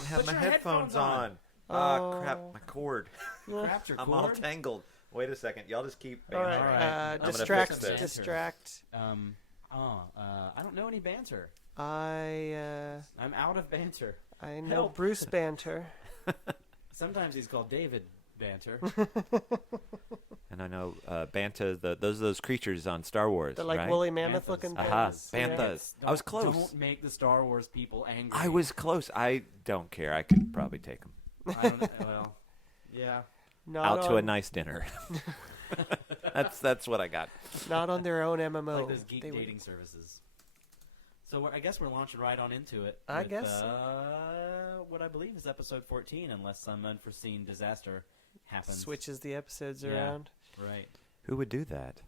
don't have Put my your headphones on. Crap, my cord. Craft your I'm all cord? tangled. Wait a second. Y'all just keep All bantering. right. I'm gonna Distract. fix this. Distract. I don't know any banter. I'm out of banter. I know Help. Bruce Banter. Sometimes he's called David Banter. And I know Bantha. Those creatures on Star Wars. The like right? woolly mammoth looking Aha, things. Banthas. I was close. Don't make the Star Wars people angry. I was close. I don't care. I could probably take them I don't know. Well, yeah. Not out to a on- nice dinner. That's what I got. Not on their own MMO. Like those geek They would- dating services. So I guess we're launching right on into it. I with, guess. what I believe is episode 14, unless some unforeseen disaster happens. Switches the episodes Yeah. around. Right. Who would do that?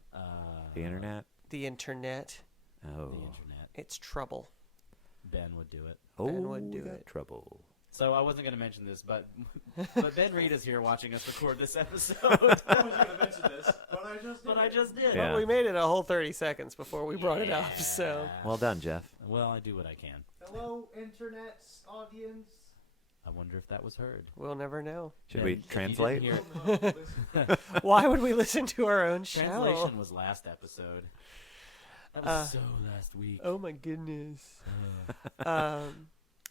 The internet? The internet. Oh. The internet. It's trouble. Ben would do it. Oh, Ben would do we got it. trouble. So I wasn't going to mention this, but Ben Reed is here watching us record this episode. I was going to mention this, but I just did. Yeah. Well, we made it a whole 30 seconds before we brought it up, so. Well done, Jeff. Well, I do what I can. Hello, internet audience. I wonder if that was heard. We'll never know. Should Ben, we if you didn't translate? hear it- Why would we listen to our own show? Translation was last episode. That was so last week. Oh my goodness.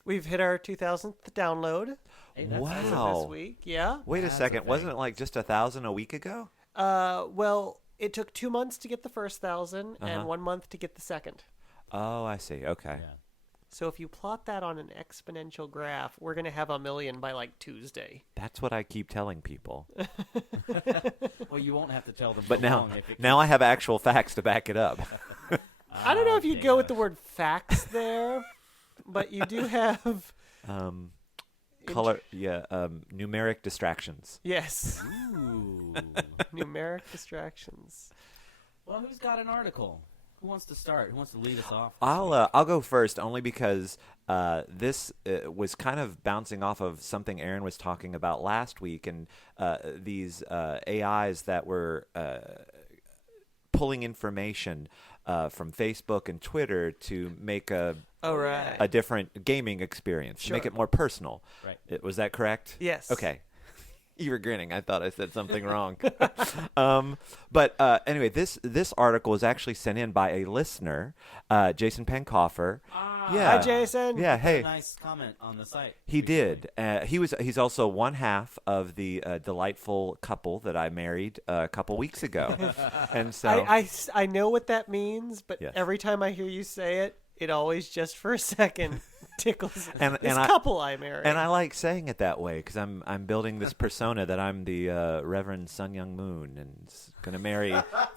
We've hit our 2000th download Hey, that's Wow. as of this week. Yeah. Wait That's a a second. thing. Wasn't it like just 1,000 a week ago? Well, it took 2 months to get the first 1,000 Uh-huh. and 1 month to get the second. Oh, I see. Okay. Yeah. So if you plot that on an exponential graph, we're going to have 1 million by like Tuesday. That's what I keep telling people. Well, you won't have to tell them. But for now, long if it now I have actual facts to back it up. I don't know if you'd dang go with it. the word facts there, but you do have Numeric distractions. yes, Ooh. numeric distractions. Well, who's got an article? Who wants to start? Who wants to lead us off? I'll go first only because this was kind of bouncing off of something Aaron was talking about last week, and these AIs that were pulling information from Facebook and Twitter to make a different gaming experience, to make Sure. it more personal. Right. Was that correct? Yes. Okay. You were grinning. I thought I said something wrong. But anyway, this article was actually sent in by a listener, Jason Pankoffer. Yeah. Hi, Jason. Yeah. Hey. A nice comment on the site. He did. He's also one half of the delightful couple that I married a couple weeks ago, and so I know what that means, but Yes. every time I hear you say it, it always just for a second tickles And- this and couple I married. and I like saying it that way because I'm building this persona that I'm the Reverend Sun Young Moon and going to marry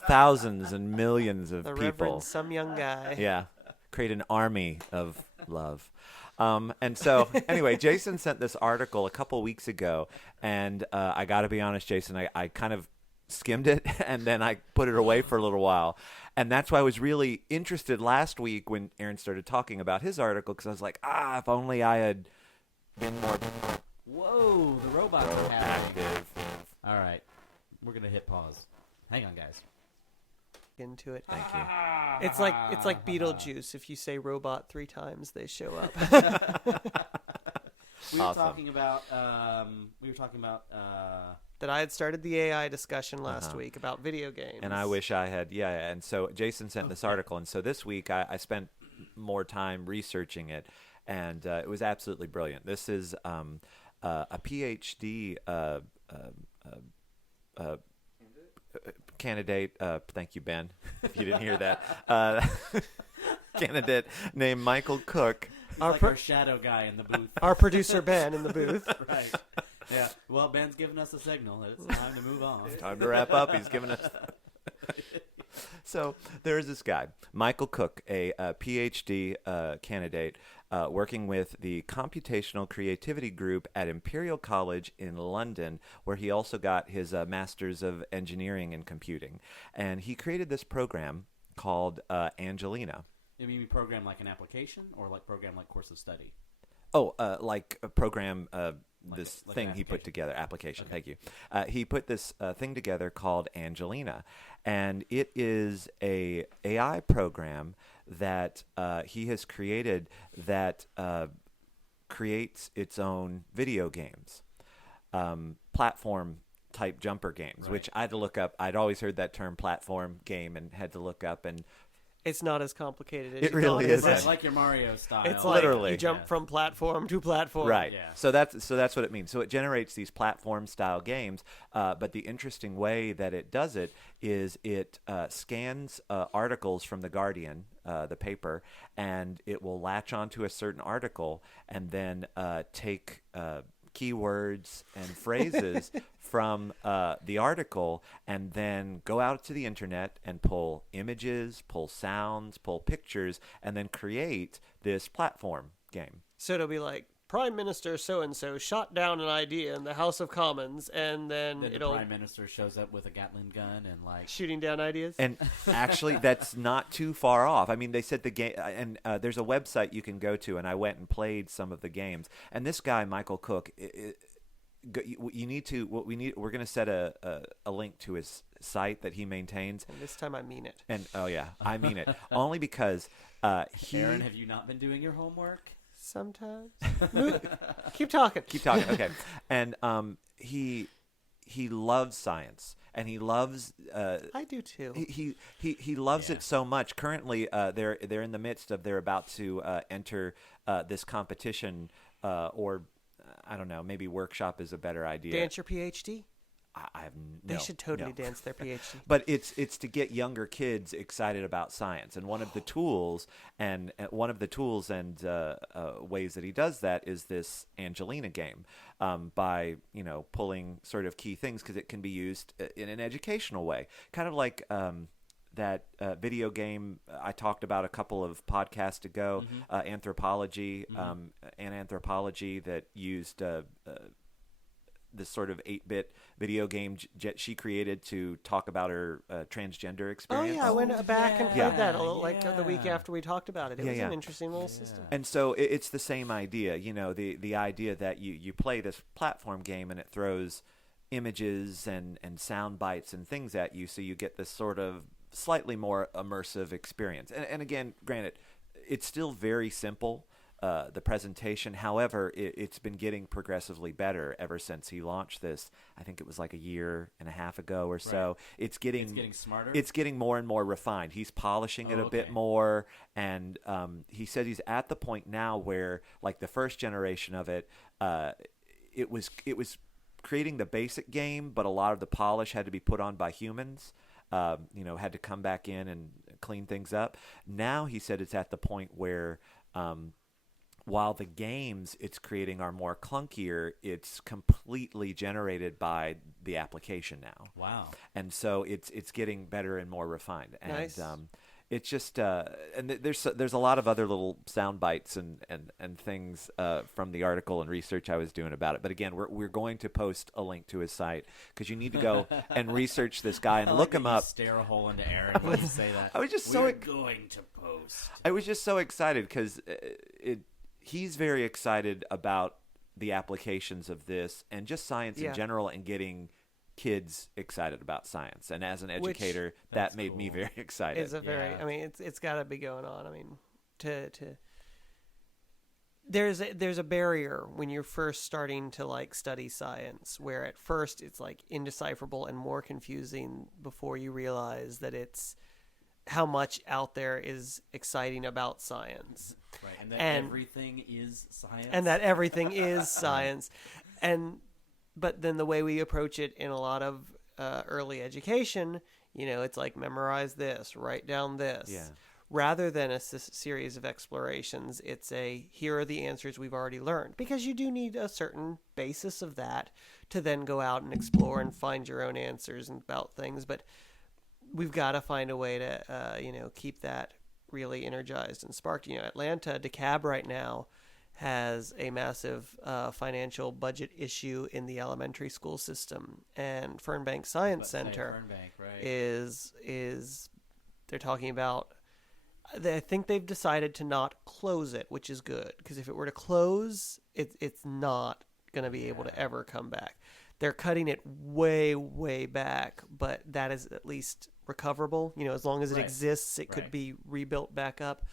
thousands and millions of the people. Reverend some young guy. Yeah, create an army of love. And so, anyway, Jason sent this article a couple weeks ago, and I got to be honest, Jason, I kind of skimmed it, and then I put it away for a little while. And that's why I was really interested last week when Aaron started talking about his article, because I was like, if only I had been more Whoa, the robots are happening. active. All right. We're going to hit pause. Hang on, guys. Into it. Thank you. It's like Beetlejuice. If you say robot 3 times, they show up. We were Awesome. talking about that I had started the AI discussion last week about video games. And I wish I had, and so Jason sent this article, and so this week I spent more time researching it, and it was absolutely brilliant. This is a PhD candidate. Thank you, Ben, if you didn't hear that. Candidate named Michael Cook. He's Our like pro- our shadow guy in the booth. Our producer Ben in the booth. Right. Yeah. Well, Ben's giving us a signal that it's time to move on. Time to wrap up. He's giving us. So there's this guy, Michael Cook, a PhD candidate working with the Computational Creativity Group at Imperial College in London, where he also got his Master's of Engineering in Computing. And he created this program called ANGELINA. You mean program like an application or like program like course of study? Oh, like a program, this like thing an he put application. together, application, Okay. thank you. He put this thing together called ANGELINA, and it is a AI program that he has created that creates its own video games, platform type jumper games, which I had to look up. I'd always heard that term platform game and had to look up, and It's not as complicated as It you really thought. isn't. It's like your Mario style. It's Literally. like you jump from platform to platform. right. Yeah. So that's what it means. So it generates these platform style games, but the interesting way that it does it is it scans articles from the Guardian, the paper, and it will latch onto a certain article and then take keywords and phrases from the article, and then go out to the internet and pull images, pull sounds, pull pictures, and then create this platform game. So it'll be like Prime Minister so-and-so shot down an idea in the House of Commons, and then Then the it'll Prime Minister shows up with a Gatling gun and like. shooting down ideas. And actually, that's not too far off. I mean, they said the game, and there's a website you can go to, and I went and played some of the games. And this guy, Michael Cook, you need to. What we need, we're going to set a link to his site that he maintains. And this time I mean it. And oh yeah, I mean it only because he. Aaron, have you not been doing your homework? Sometimes. Keep talking. Keep talking. Okay. And he loves science, and he loves I do too. he loves it so much. Currently, they're in the midst of they're about to enter this competition, or I don't know, maybe workshop is a better idea. Dance your PhD? I have They should totally dance their PhD. But it's to get younger kids excited about science, and one of the tools and ways that he does that is this Angelina game, by pulling sort of key things, because it can be used in an educational way, kind of like that video game I talked about a couple of podcasts ago, Anthropology, Anthropology, that used this sort of 8-bit video game she created to talk about her transgender Oh experience. yeah, I went back and played Yeah. that the week after we talked about it. It was yeah. an interesting little system. And so it's the same idea, the idea that you play this platform game and it throws images and sound bites and things at you, so you get this sort of slightly more immersive experience. And again, granted, it's still very simple, the presentation. However, it's been getting progressively better ever since he launched this. I think it was like a year and a half ago or so. Right. It's getting smarter. It's getting more and more refined. He's polishing it a bit more, and he said he's at the point now where, like the first generation of it, it was creating the basic game, but a lot of the polish had to be put on by humans. Had to come back in and clean things up. Now he said it's at the point where while the games it's creating are more clunkier, it's completely generated by the application now. Wow. And so it's getting better and more refined. And Nice. it's just and there's a lot of other little sound bites and things from the article and research I was doing about it. But again, we're going to post a link to his site, because you need to go and research this guy and look him up. Stare a hole into Aaron when you say that. I was just We're going to post. I was just so excited because he's very excited about the applications of this and just science in general, and getting kids excited about science. And as an educator, that made me very excited. It's a very. I mean, it's got to be going on. I mean, there's a barrier when you're first starting to like study science, where at first it's like indecipherable and more confusing before you realize that it's how much out there is exciting about science. Right, and that everything is science. And that everything is science. But then the way we approach it in a lot of early education, it's like memorize this, write down this. Yeah. Rather than a series of explorations, it's here are the answers we've already learned. Because you do need a certain basis of that to then go out and explore and find your own answers about things. But we've got to find a way to, keep that really energized and sparked. Atlanta, DeKalb right now has a massive financial budget issue in the elementary school system, and Fernbank Science Center is they're talking about. I think they've decided to not close it, which is good, because if it were to close, it's not going to be able to ever come back. They're cutting it way, way back, but that is at least recoverable. As long as it exists, it could be rebuilt back up.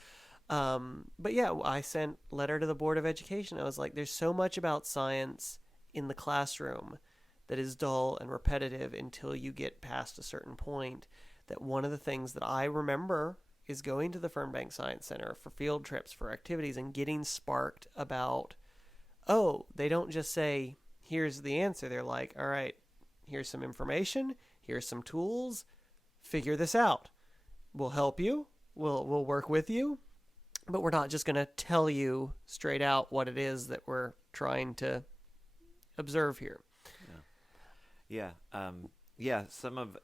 But yeah, I sent letter to the Board of Education. I was like, there's so much about science in the classroom that is dull and repetitive until you get past a certain point, that one of the things that I remember is going to the Fernbank Science Center for field trips, for activities, and getting sparked about, oh, they don't just say, here's the answer. They're like, all right, here's some information, here's some tools, figure this out. We'll help you, we'll work with you, but we're not just going to tell you straight out what it is that we're trying to observe here. Yeah. Some of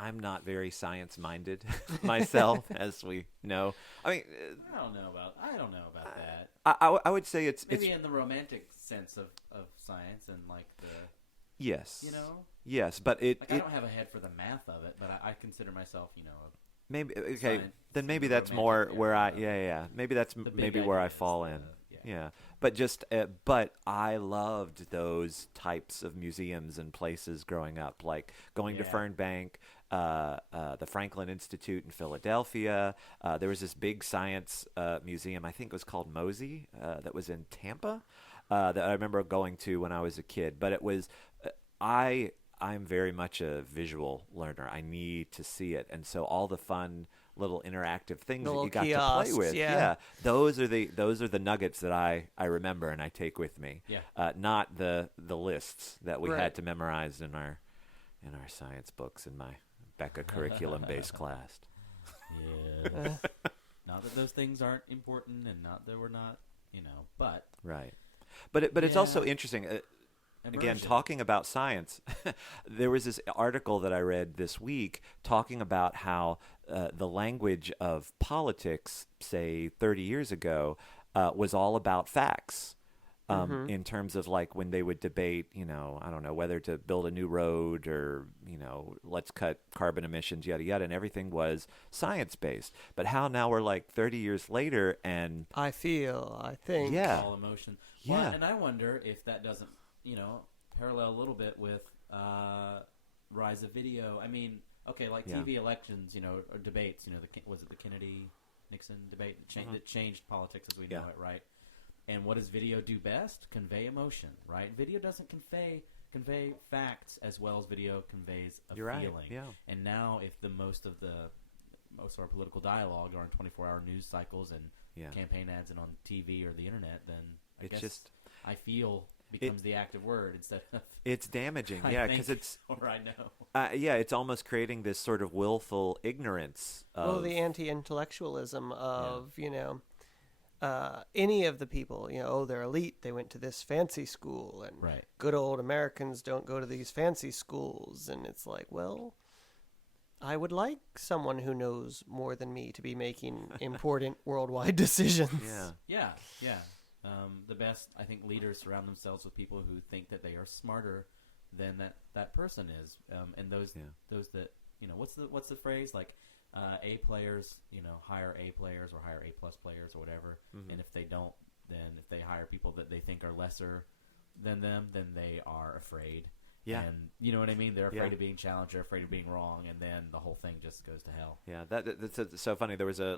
I'm not very science-minded myself, as we know. I mean, I don't know about that. I would say it's Maybe in the romantic sense of science and like the yes, yes, but I don't have a head for the math of it, but I consider myself maybe okay. Science, then maybe that's romantic more area, where maybe that's maybe where I ideas, fall in. But I loved those types of museums and places growing up, like going to Fernbank, the Franklin Institute in Philadelphia. There was this big science museum, I think it was called Mosey, that was in Tampa, that I remember going to when I was a kid. But it was, I'm very much a visual learner. I need to see it. And so all the fun little interactive things that you got kiosks, to play with. yeah. Those are the nuggets that I remember and I take with me. Yeah. Not the lists that we Right. had to memorize in our science books in my Becca curriculum based class. Yeah. Not that those things aren't important, and not that we're not, but Right. But it's also interesting. Again, immersion. talking about science, there was this article that I read this week talking about how the language of politics, say 30 years ago, was all about facts. In terms of like when they would debate, I don't know, whether to build a new road or, let's cut carbon emissions, yada, yada, and everything was science-based. But how now we're like 30 years later and... I think. Yeah. all emotion. Yeah. Well, and I wonder if that doesn't, parallel a little bit with rise of video. I mean, okay, like TV elections, or debates. Was it the Kennedy-Nixon debate that changed politics as we know it, right? And what does video do best? Convey emotion, right? Video doesn't convey facts as well as video conveys a You're feeling. right. Yeah. And now, if the most of our political dialogue are in 24-hour news cycles and campaign ads and on TV or the internet, then I guess I feel becomes the active word instead of it's damaging. I Yeah, think, because it's or I know. it's almost creating this sort of willful ignorance. Of, The anti-intellectualism of, any of the people, they're elite, they went to this fancy school, and Right. good old Americans don't go to these fancy schools. And it's like, well, I would like someone who knows more than me to be making important worldwide decisions. Yeah. Yeah. The best, I think, leaders surround themselves with people who think that they are smarter than that person is. And those that, what's the phrase? Like, A players, hire A players or hire A plus players or whatever. Mm-hmm. And if they don't, then if they hire people that they think are lesser than them, then they are afraid. Yeah. And you know what I mean? They're afraid of being challenged, they're afraid of being wrong, and then the whole thing just goes to hell. Yeah, that's so funny. There was an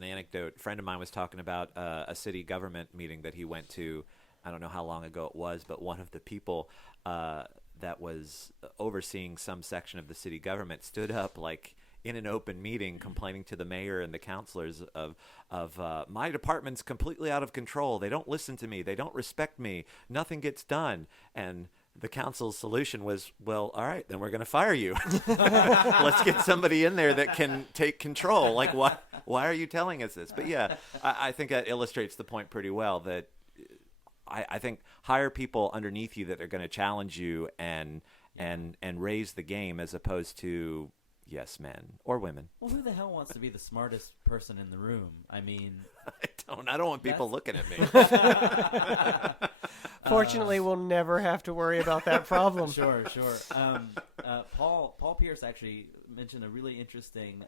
anecdote. A friend of mine was talking about a city government meeting that he went to. I don't know how long ago it was, but one of the people that was overseeing some section of the city government stood up like in an open meeting complaining to the mayor and the councilors of my department's completely out of control. They don't listen to me. They don't respect me. Nothing gets done. And the council's solution was, well, all right, then we're going to fire you. Let's get somebody in there that can take control. Like, why are you telling us this? But yeah, I think that illustrates the point pretty well, that I think hire people underneath you that are going to challenge you and raise the game, as opposed to yes men or women. Well, who the hell wants to be the smartest person in the room? I mean, I don't want people looking at me. Fortunately, we'll never have to worry about that problem. Sure. Paul Pierce actually mentioned a really interesting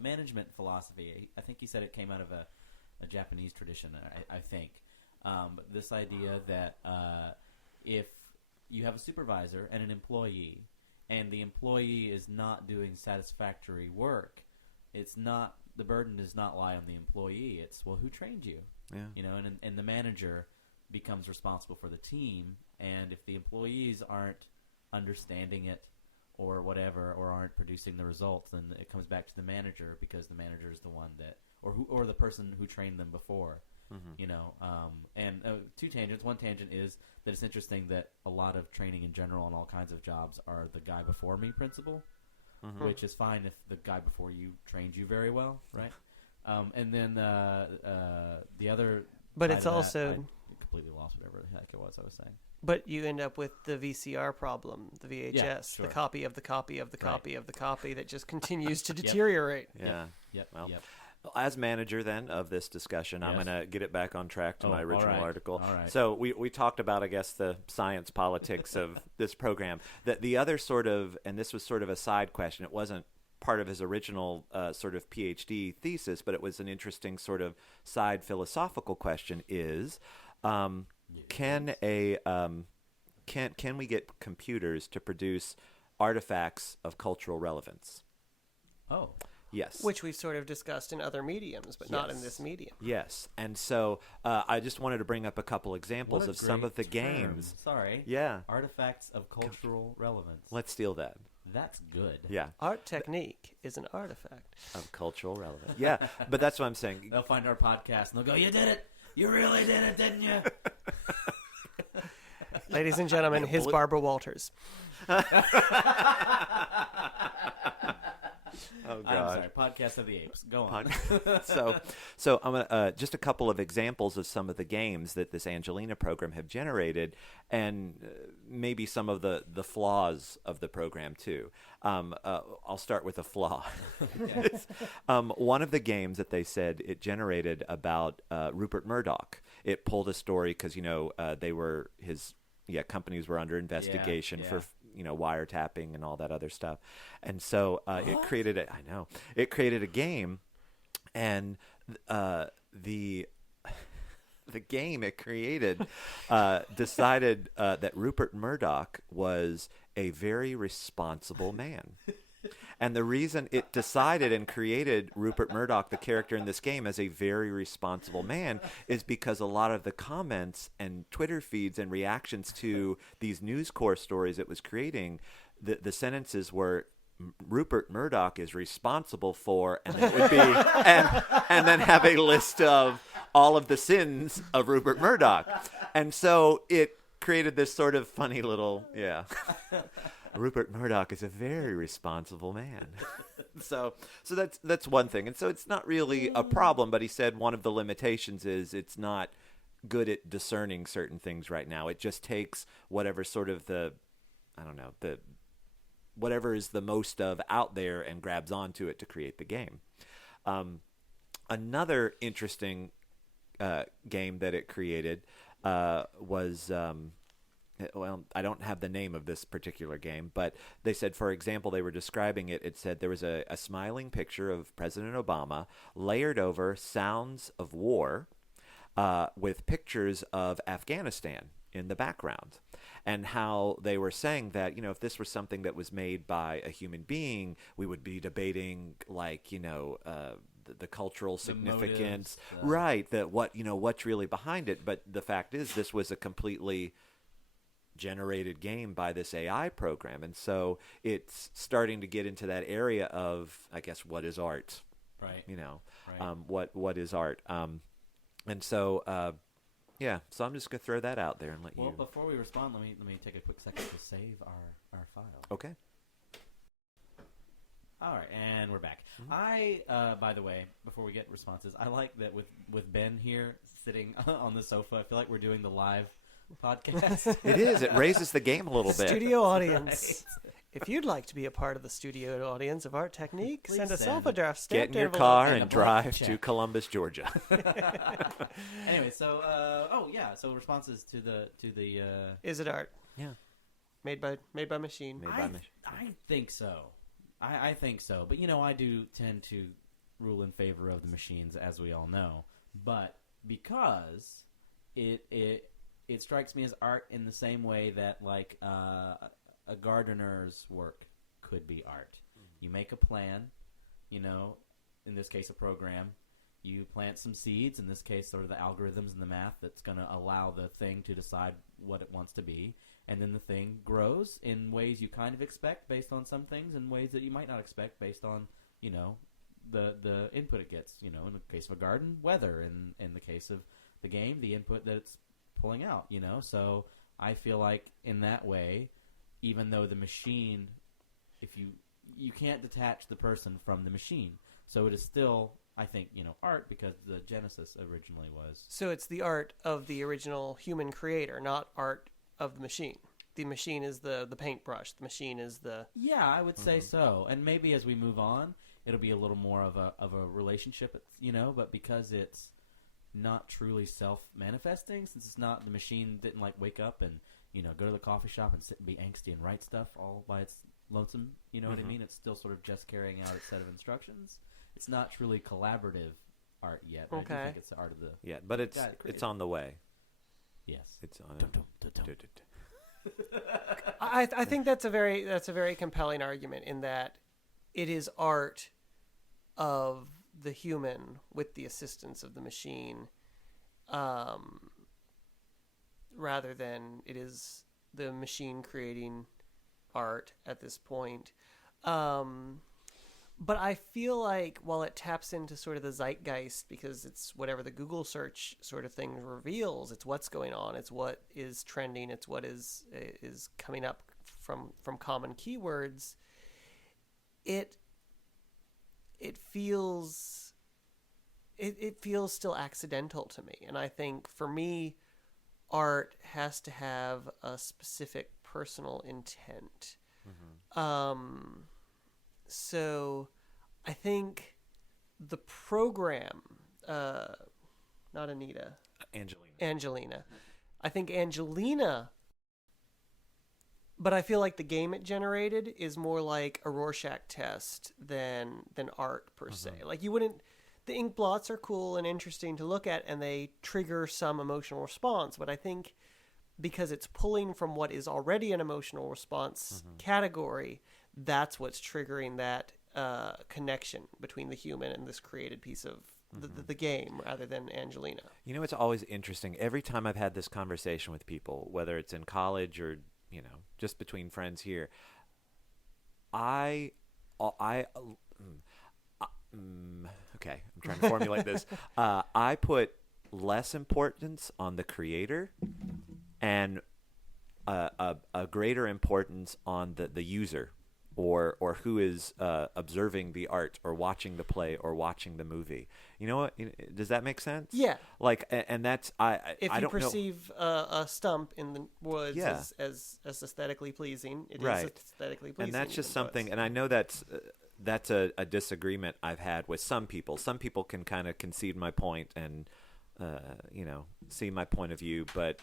management philosophy. I think he said it came out of a Japanese tradition, I think. But this idea that if you have a supervisor and an employee, and the employee is not doing satisfactory work, it's not the burden does not lie on the employee. It's, well, who trained you? Yeah. You know, and the manager becomes responsible for the team. And if the employees aren't understanding it or whatever, or aren't producing the results, then it comes back to the manager, because the manager is the one that, or the person who trained them before. You know, and two tangents. One tangent is that it's interesting that a lot of training in general on all kinds of jobs are the guy before me principle, which is fine if the guy before you trained you very well, right? And then the other, But side it's of that, also, I completely lost whatever the heck it was I was saying. but you end up with the VCR problem, the VHS, Yeah, sure. the copy of the copy of the copy of the copy that just continues to Yep. deteriorate. Yeah. Yep. Well, Yep. As manager then of this discussion, I'm Yes. going to get it back on track to Oh, my original all right. article. All right. So we talked about, I guess, the science politics of this program. That the other sort of, and this was sort of a side question, it wasn't part of his original sort of PhD thesis, but it was an interesting sort of side philosophical question is, can we get computers to produce artifacts of cultural relevance? Oh. Yes. Which we've sort of discussed in other mediums, but not in Yes. this medium. Yes, and so I just wanted to bring up a couple examples What a of some of the great term. games. Sorry. Yeah, Artifacts of cultural relevance. let's steal that. That's good. Yeah, ArTechník is an artifact. of cultural relevance. Yeah, but that's what I'm saying. They'll find our podcast and they'll go, "You did it! You really did it, didn't you?" Ladies and gentlemen, his Barbara Walters. Oh I'm God. sorry. Podcast of the Apes. Go on. So I'm gonna just a couple of examples of some of the games that this Angelina program have generated, and maybe some of the flaws of the program too. I'll start with a flaw. One of the games that they said it generated about Rupert Murdoch. It pulled a story because they were his companies were under investigation for wiretapping and all that other stuff, and so it created a game, and the game it created decided that Rupert Murdoch was a very responsible man. And the reason it decided and created Rupert Murdoch, the character in this game, as a very responsible man is because a lot of the comments and Twitter feeds and reactions to these News Corps stories it was creating, the sentences were, Rupert Murdoch is responsible for, and it would be, and then have a list of all of the sins of Rupert Murdoch. And so it created this sort of funny little, Rupert Murdoch is a very responsible man. so that's one thing. And so it's not really a problem, but he said one of the limitations is it's not good at discerning certain things right now. It just takes whatever sort of whatever is the most of out there and grabs onto it to create the game. Another interesting game that it created was... well, I don't have the name of this particular game, but they said, for example, they were describing it. It said there was a smiling picture of President Obama layered over sounds of war with pictures of Afghanistan in the background, and how they were saying that, if this was something that was made by a human being, we would be debating the cultural significance, motives, right? That what's really behind it. But the fact is, this was a completely generated game by this AI program, and so it's starting to get into that area of, I guess, what is art, Right. Right. What is art, and so so I'm just gonna throw that out there and let you. Well, before we respond, let me take a quick second to save our file. Okay. All right, and we're back. I, by the way, before we get responses, I like that with Ben here sitting on the sofa. I feel like we're doing the live podcast. It is. It raises the game a little bit. Studio audience. If you'd like to be a part of the studio audience of ArTechník, Please send a send. self-addressed Get stamped in your envelope car and a and blank drive check. to Columbus, Georgia. Anyway, so so responses to the Is it art? Yeah. Made by machine. Made by machine. I think so. I think so. But I do tend to rule in favor of the machines, as we all know. But because it strikes me as art in the same way that a gardener's work could be art. You make a plan, in this case, a program. You plant some seeds, in this case, sort of the algorithms and the math that's going to allow the thing to decide what it wants to be. And then the thing grows in ways you kind of expect based on some things and ways that you might not expect based on, the input it gets. In the case of a garden, weather. In the case of the game, the input that it's pulling out, So I feel like in that way, even though the machine, if you can't detach the person from the machine. So it is still, I think, art because the genesis originally was. So it's the art of the original human creator, not art of the machine. The machine is the paintbrush. The machine is the... Yeah, I would say so. And maybe as we move on, it'll be a little more of a relationship, but because it's not truly self-manifesting, since it's not, the machine didn't wake up and, go to the coffee shop and sit and be angsty and write stuff all by its lonesome, you know what I mean? It's still sort of just carrying out its set of instructions. It's not truly collaborative art yet. But I do think it's the art of the... Yeah, but it's on the way. Yes. It's on. I think that's a very compelling argument in that it is art of the human with the assistance of the machine, rather than it is the machine creating art at this point. But I feel like while it taps into sort of the zeitgeist, because it's whatever the Google search sort of thing reveals, it's what's going on, it's what is trending, it's what is coming up from common keywords. It feels still accidental to me, and I think for me, art has to have a specific personal intent. So I think the program, not Anita. Angelina. I think Angelina, but I feel like the game it generated is more like a Rorschach test than art per se. Like the ink blots are cool and interesting to look at and they trigger some emotional response, but I think because it's pulling from what is already an emotional response category, that's what's triggering that connection between the human and this created piece of the game rather than Angelina. It's always interesting. Every time I've had this conversation with people, whether it's in college or, just between friends here, okay, I'm trying to formulate this. I put less importance on the creator and a greater importance on the user or who is observing the art or watching the play or watching the movie. You know what? Does that make sense? Yeah. And that's if I you don't perceive a stump in the woods Yeah. as aesthetically pleasing, it Right. is aesthetically pleasing. And that's just in the something, woods. and I know that's a disagreement I've had with some people. Some people can kind of concede my point and see my point of view, but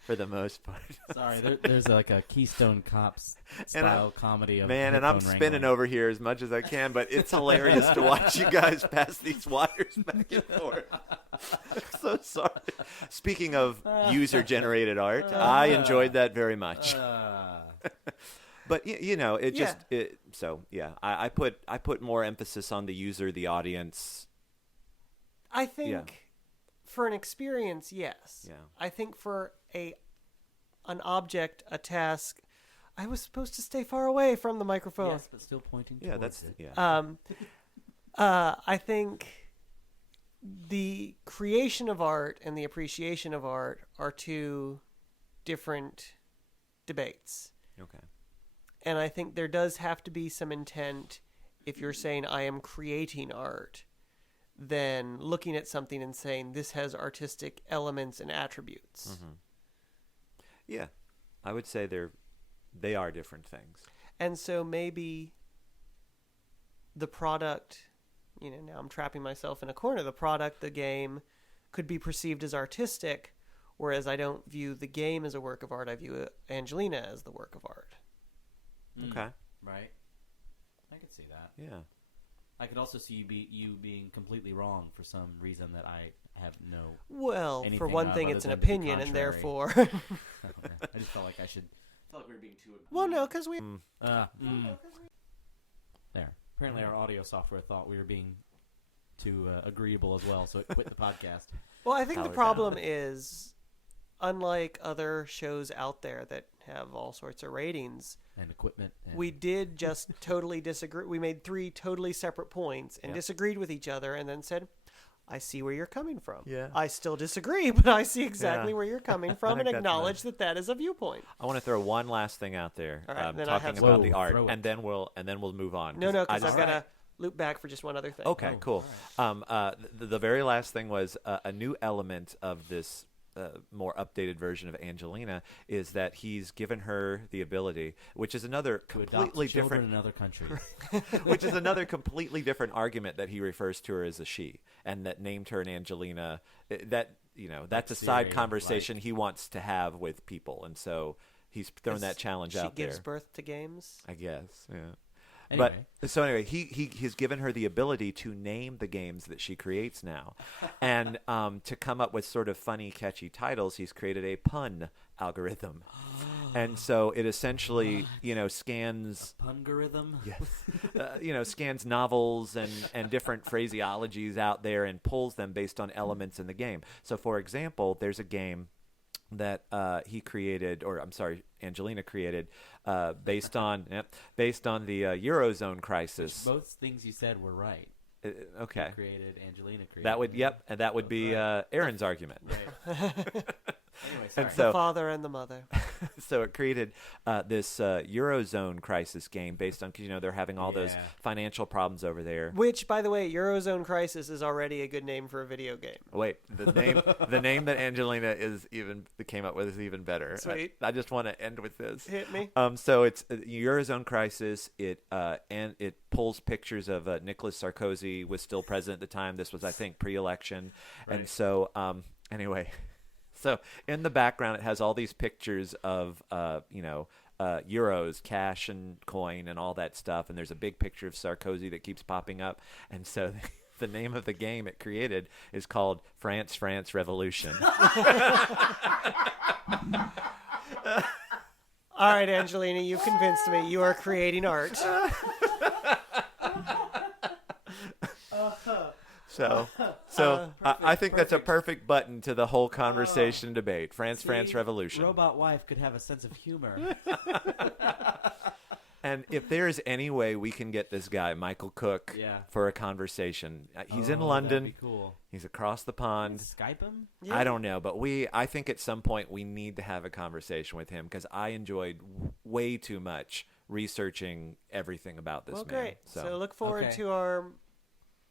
for the most part, Sorry, there's like a Keystone Cops style comedy of man, and I'm headphone spinning wrangling. over here as much as I can, but it's hilarious to watch you guys pass these wires back and forth. I'm so sorry. Speaking of user-generated art, I enjoyed that very much. But it just I put more emphasis on the user, the audience. I think for an experience, yes. Yeah. I think for an object, a task, I was supposed to stay far away from the microphone. Yes, but still pointing Yeah, towards that's it. I think the creation of art and the appreciation of art are two different debates. Okay. And I think there does have to be some intent if you're saying I am creating art, then looking at something and saying this has artistic elements and attributes. Yeah, I would say they are different things. And so maybe the product, now I'm trapping myself in a corner, the product, the game, could be perceived as artistic, whereas I don't view the game as a work of art. I view Angelina as the work of art. Okay. Right. I could see that. Yeah. I could also see you being completely wrong for some reason that I have no. Well, anything for one of thing, other it's an than to the opinion, and contrary. therefore... I just felt like we were being too. Well, no, because we... There. Apparently, our audio software thought we were being too agreeable as well, so it quit the podcast. Well, I think the Powered problem down. is, unlike other shows out there that have all sorts of ratings, And equipment. And we did just totally disagree. We made 3 totally separate points and Yeah. disagreed with each other, and then said, I see where you're coming from. Yeah. I still disagree, but I see exactly Yeah. where you're coming from and think that's acknowledge that that is a viewpoint. I want to throw one last thing out there, All right, then I have talking about some. the Whoa, art, throw it. and then we'll move on. No, because I I've got to loop back for just one other thing. Okay, Oh, cool. The very last thing was a new element of this more updated version of Angelina is that he's given her the ability, which is another to adopt completely children different, in other countries. which is another completely different argument that he refers to her as a she, and that named her an Angelina. That that's a side Siri, conversation he wants to have with people, and so he's thrown that challenge out there. She gives birth to games. I guess, yeah. Anyway. But so anyway, he's given her the ability to name the games that she creates now, and to come up with sort of funny, catchy titles. He's created a pun algorithm, and so it essentially scans Pungorithm? yes, scans novels and different phraseologies out there and pulls them based on elements in the game. So, for example, there's a game that he created, or I'm sorry, Angelina created, based on the Eurozone crisis. Both things you said were right. Okay, You created, Angelina created. that would and that would be Aaron's argument. Right. Anyway, sorry. And so The father and the mother. so it created this Eurozone crisis game based on, because they're having all those Yeah. financial problems over there. Which, by the way, Eurozone Crisis is already a good name for a video game. Wait, the name that Angelina came up with is even better. Sweet. I just want to end with this. Hit me. So it's Eurozone crisis. It pulls pictures of Nicolas Sarkozy was still president at the time. This was, I think, pre-election, and Right. so anyway. So in the background, it has all these pictures of, euros, cash and coin and all that stuff. And there's a big picture of Sarkozy that keeps popping up. And so the name of the game it created is called France Revolution. All right, Angelina, you convinced me. You are creating art. So I think that's a perfect button to the whole conversation debate. France Revolution. Robot wife could have a sense of humor. And if there is any way we can get this guy, Michael Cook, Yeah. for a conversation, he's in Oh, London. That'd be cool. He's across the pond. Skype him? Yeah. I don't know, but I think at some point we need to have a conversation with him, because I enjoyed way too much researching everything about this Well, man. great. So look forward Okay. to our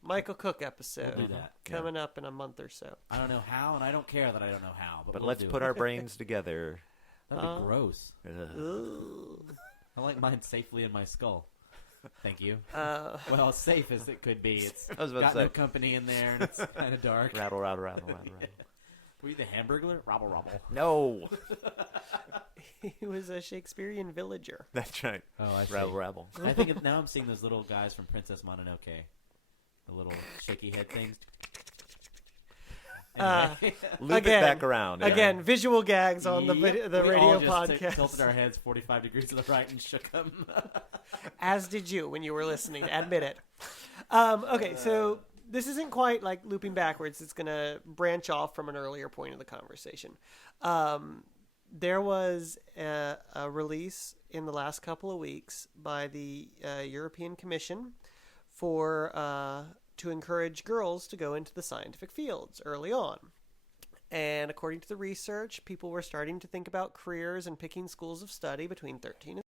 Michael Cook episode We'll do that. coming up in a month or so. I don't know how, and I don't care that I don't know how. But but we'll let's do put it. our brains together. That'd be gross. Ugh. Ooh. I like mine safely in my skull. Thank you. Uh, Well, as safe as it could be. It's I was about got to no say, company in there, and it's kind of dark. rattle, rattle, rattle, rattle, rattle. Were you the Hamburglar? Robble, robble. No, he was a Shakespearean villager. that's right. Oh, I see. Rabble, rabble. I think now I'm seeing those little guys from Princess Mononoke. The little shaky head things. Anyway. Loop Again- it back around. Aaron. Again, visual gags on the Yep. the We radio all just podcast. tilted our heads 45 degrees to the right and shook them. As did you when you were listening. Admit it. Okay, so this isn't quite like looping backwards. It's going to branch off from an earlier point of the conversation. There was a release in the last couple of weeks by the European Commission for to encourage girls to go into the scientific fields early on. And according to the research, people were starting to think about careers and picking schools of study between 13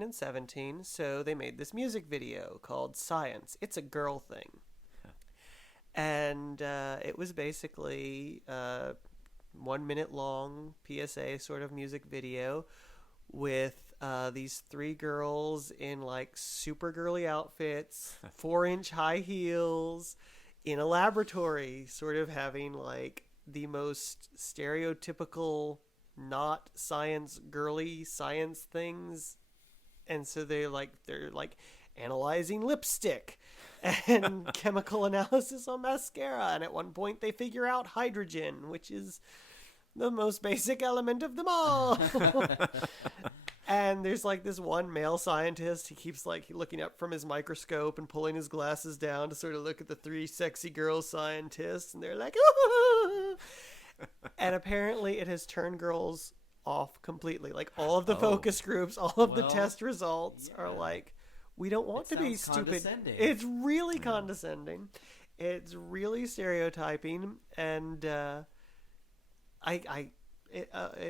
and 17, so they made this music video called Science. It's a girl thing. And it was basically 1 minute long PSA sort of music video with these 3 girls in like super girly outfits, 4-inch high heels, in a laboratory, sort of having like the most stereotypical not science girly science things. And so they're like analyzing lipstick and chemical analysis on mascara, and at one point they figure out hydrogen, which is the most basic element of them all. And there's like this one male scientist. He keeps like looking up from his microscope and pulling his glasses down to sort of look at the three sexy girl scientists. And they're like, "Ooh." And apparently it has turned girls off completely. Like all of the focus groups, all of the test results are like, we don't want to be stupid. It's really condescending. It's really stereotyping. And I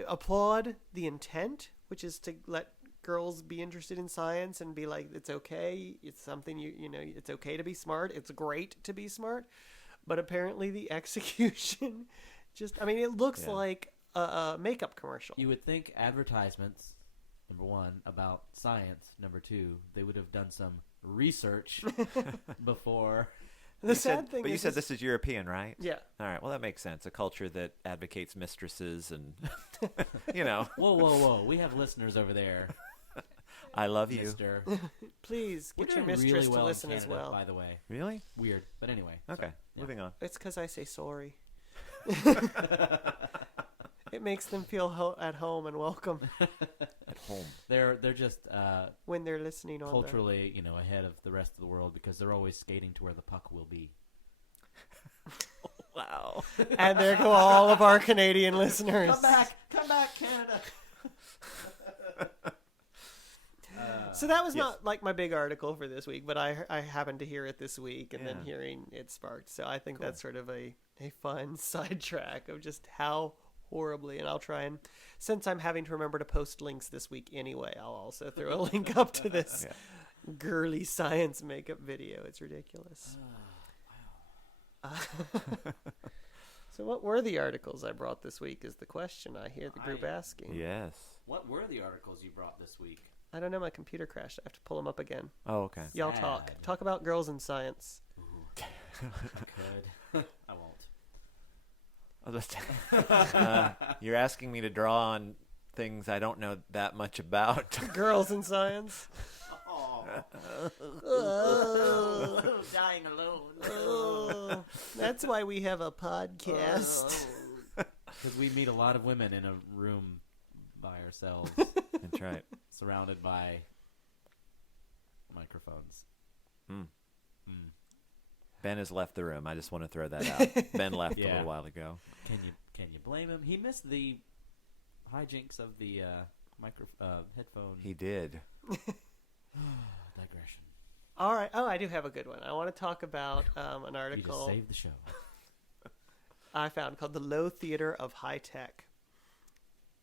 applaud the intent, which is to let girls be interested in science and be like, it's okay. It's something you know, it's okay to be smart. It's great to be smart. But apparently the execution just, I mean, it looks like a makeup commercial. You would think advertisements, number one, about science, number two, they would have done some research before. The sad thing but you said this is European, right? Yeah. All right. Well, that makes sense. A culture that advocates mistresses and, you know. Whoa. We have listeners over there. I love you. Mister. Please We're get your doing mistress really well to listen in as Canada, well. by the way. Really? Weird. But anyway. Okay. Sorry. Moving on. It's because I say sorry. It makes them feel at home and welcome At home. They're just when they're listening on culturally, you know, ahead of the rest of the world because they're always skating to where the puck will be. Wow. And there go all of our Canadian listeners. Come back, Canada. So that was not like my big article for this week, but I happened to hear it this week and then hearing it sparked. So I think that's sort of a fun sidetrack of just how horribly, and I'll try and, since I'm having to remember to post links this week anyway, I'll also throw a link up to this girly science makeup video. It's ridiculous. So what were the articles I brought this week is the question I hear the group asking. Yes. What were the articles you brought this week? I don't know, my computer crashed. I have to pull them up again. Oh, okay. Y'all talk about girls in science. Could. I won't. You're asking me to draw on things I don't know that much about. Girls in science. Dying alone. Oh, that's why we have a podcast. Because we meet a lot of women in a room by ourselves. That's right. Surrounded by microphones. Ben has left the room. I just want to throw that out. Ben left a little while ago. Can you blame him? He missed the hijinks of the headphone. He did. Digression. All right. Oh, I do have a good one. I want to talk about an You article just saved the show. I found called "The Low Theater of High Tech,"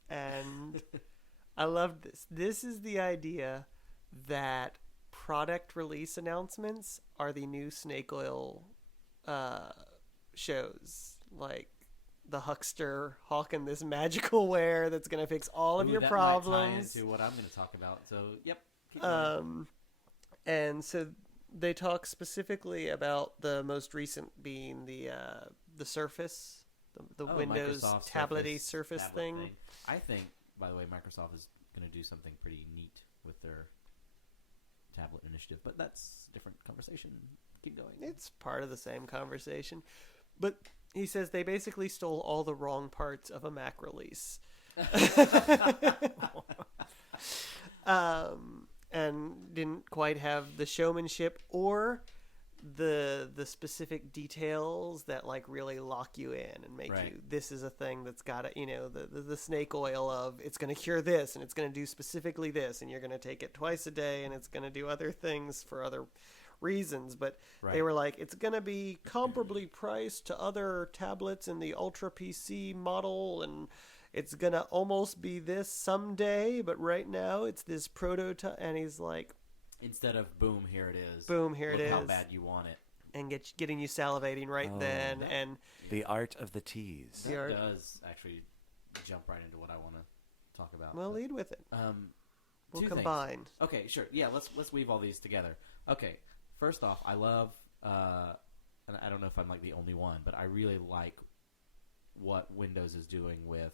and I love this. This is the idea that product release announcements are the new snake oil shows, like the huckster hawking this magical ware that's going to fix all of your that problems. might tie into what I'm going to talk about. So, yep. keep going. And so they talk specifically about the most recent being the Surface, the Windows Microsoft tablet-y Surface tablet thing. I think, by the way, Microsoft is going to do something pretty neat with their tablet initiative, but that's a different conversation. Keep going. It's part of the same conversation. But he says they basically stole all the wrong parts of a Mac release. And didn't quite have the showmanship or the specific details that like really lock you in and make you, this is a thing that's got to, the snake oil of it's going to cure this and it's going to do specifically this and you're going to take it twice a day and it's going to do other things for other reasons. But they were like, it's going to be comparably priced to other tablets in the Ultra PC model and it's going to almost be this someday, but right now it's this prototype. And he's like, instead of boom, here it is. Boom, here it is. How bad you want it. And getting you salivating right then. And the art of the tease. That does actually jump right into what I want to talk about. We'll lead with it. We'll two combine. Things. Okay, sure. Yeah, let's weave all these together. Okay, first off, I love, and I don't know if I'm like the only one, but I really like what Windows is doing with